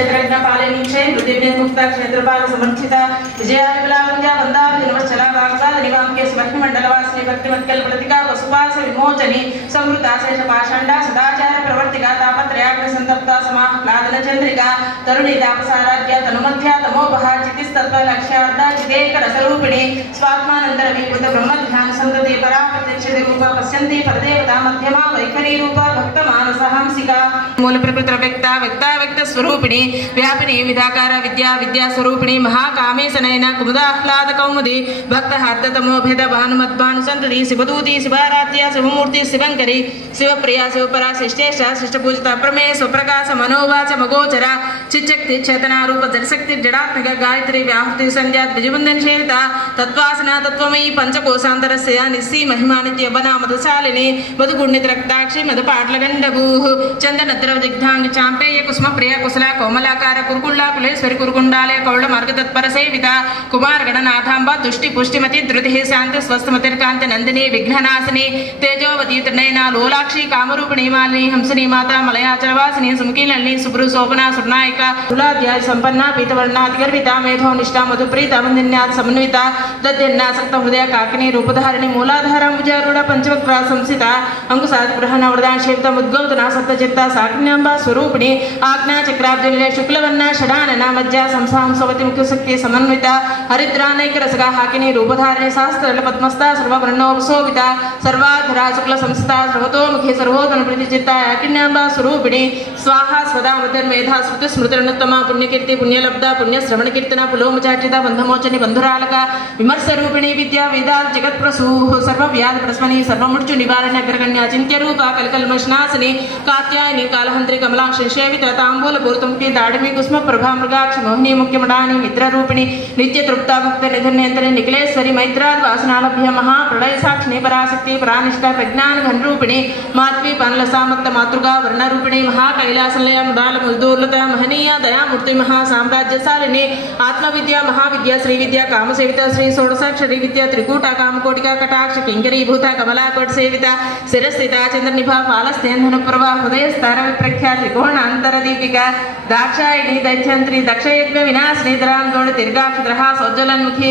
क्षेत्रज्ञ पालनीक्षे मृदिव्य मुक्ता क्षेत्रपाल समर्थित विजयाविलावंजा वंदावि नमश्चला वाग्वाद निवांके स्वह्नि मंडलवासिनी भक्तिमत्कल प्रतिका वसुवास विमोचनी समृद्धा शेष पाषांडा सदाचार प्रवर्तिका तापत्रयाग्नि संतप्ता समाह्लादन चंद्रिका तरुणी तापसाराध्या तनुमध्या तमोभा चितिस्तत्व लक्ष्यार्धा चिदेक रसरूपिणी स्वात्मानंतर विभूत ब्रह्मध्यान संतति पराप्रत्यक्षते रूपा पश्यन्ति परदेवता मध्यमा वैखरी रूपा भक्तमानसहंसिका मूल प्रकृति व्यक्ता व्यक्ता व्यक्त स्वरूपिणी व्यापिनी विधाकार विद्या विद्या स्वरूपिणी महाकामेशनयन कुमुदाह्लाद कौमुदी भक्त हार्दतमो भेद भानुमद्भानु संतति शिवदूती शिवाराध्या शिवमूर्ति शिवंकरी शिवप्रिया शिवपरा शिष्टेश शिष्टपूजिता प्रमेय स्वप्रकाश मनोवाच मगोचरा चिच्चक्ति चेतना रूप जडशक्ति जडात्मक गायत्री व्याहृति संध्या द्विजबंधन शेरिता तत्वासना तत्वमयी पंचकोशांतरस्य निस्सी महिमा नित्य बना मधुशालिनी मधुगुण्डित रक्ताक्षी मधुपाटलगंडभूः चंदनद्रव दिग्धांग चांपेय कुसुम प्रिय कुशला कोमलाकार कुरुकुंडला कुलेश्वरी कुरुकुंडालय कौल मार्ग तत्पर सेविता कुमार गणनाथांबा तुष्टि पुष्टिमति धृति शांति स्वस्थमतिर्कांति नंदिनी विघ्ननाशिनी तेजोवती त्रिनयना लोलाक्षी कामरूपिणी मालिनी हंसनी माता मलयाचलवासिनी सुमुखीनलिनी सुब्रु शोभना सुरनायिका तुलाध्याय संपन्ना पीतवर्णातिगर्भिता मेधो निष्ठा मधुप्रीता वंदिन्यात् समन्विता दध्यन्नासक्त हृदय काकिनी रूपधारिणी मूलाधारांबुजारूढ़ पंचवक्रा संसिता अंकुशात् प्रहरण वरदान शेविता मुद्गौतना सप्तचित्ता साग्न्यांबा स्वरूपिणी आज्ञा चक्राब्जल्य शुक्लवन्ना षडानना मज्जा संसां सवति मुख्यशक्ति समन्विता हरिद्रानैक रसगा हाकिनी रूपधारिणी शास्त्रल पद्मस्ता सर्ववर्णोपशोभिता सर्वाधरा शुक्ल संस्था सर्वतोमुखी सर्वोदन प्रीतिचित्ता याकिन्यांबा स्वरूपिणी स्वाहा स्वदा मृतिर्मेधा स्मृति स्मृतिरनुत्तमा पुण्यकीर्ति पुण्यलब्धा पुण्यश्रवण कीर्तना पुलोमचार्जिता बंधमोचनी बंधुरालका विमर्श रूपिणी विद्या वेदा जगत्प्रसूः सर्वव्याध प्रस्मनी सर्वमृत्यु निवारण अग्रगण्या चिंत्य रूपा कलकलमशनासिनी कात्यायनी कालहंत्री कमलाक्षी सेविता तांबूल पूर्तमुखी दाढ़मी कुसुम प्रभा मृगाक्ष मोहिनी मुख्यमडानी मित्र रूपिणी नित्य तृप्ता भक्त निधन्यंतरी निखिलेश्वरी मैत्राद वासनालभ्य महाप्रलय साक्षिणी पराशक्ति परानिष्ठा प्रज्ञान घन रूपिणी माध्वी पानलसामत्त मातृका वर्ण रूपिणी महाकैलासलय मुदाल मुदूर्लता महनीय दयामूर्ति महासाम्राज्यशालिनी आत्मविद्या महाविद्या श्रीविद्या कामसेविता श्री षोडशाक्षरी विद्या त्रिकूटा कामकोटिका कटाक्ष किंकरी भूता कमलाकोट सेविता शिरस्थिता चंद्रनिभा फालस्थेन्धनुप्रभा हृदयस्तार विप्रख्या त्रिकोणांतरदीपिका दाक्षायणी दैत्यंत्री दक्षयज्ञ विनाशिनी दरां दीर्घाक्षद्रहा सौज्ज्वलन्मुखी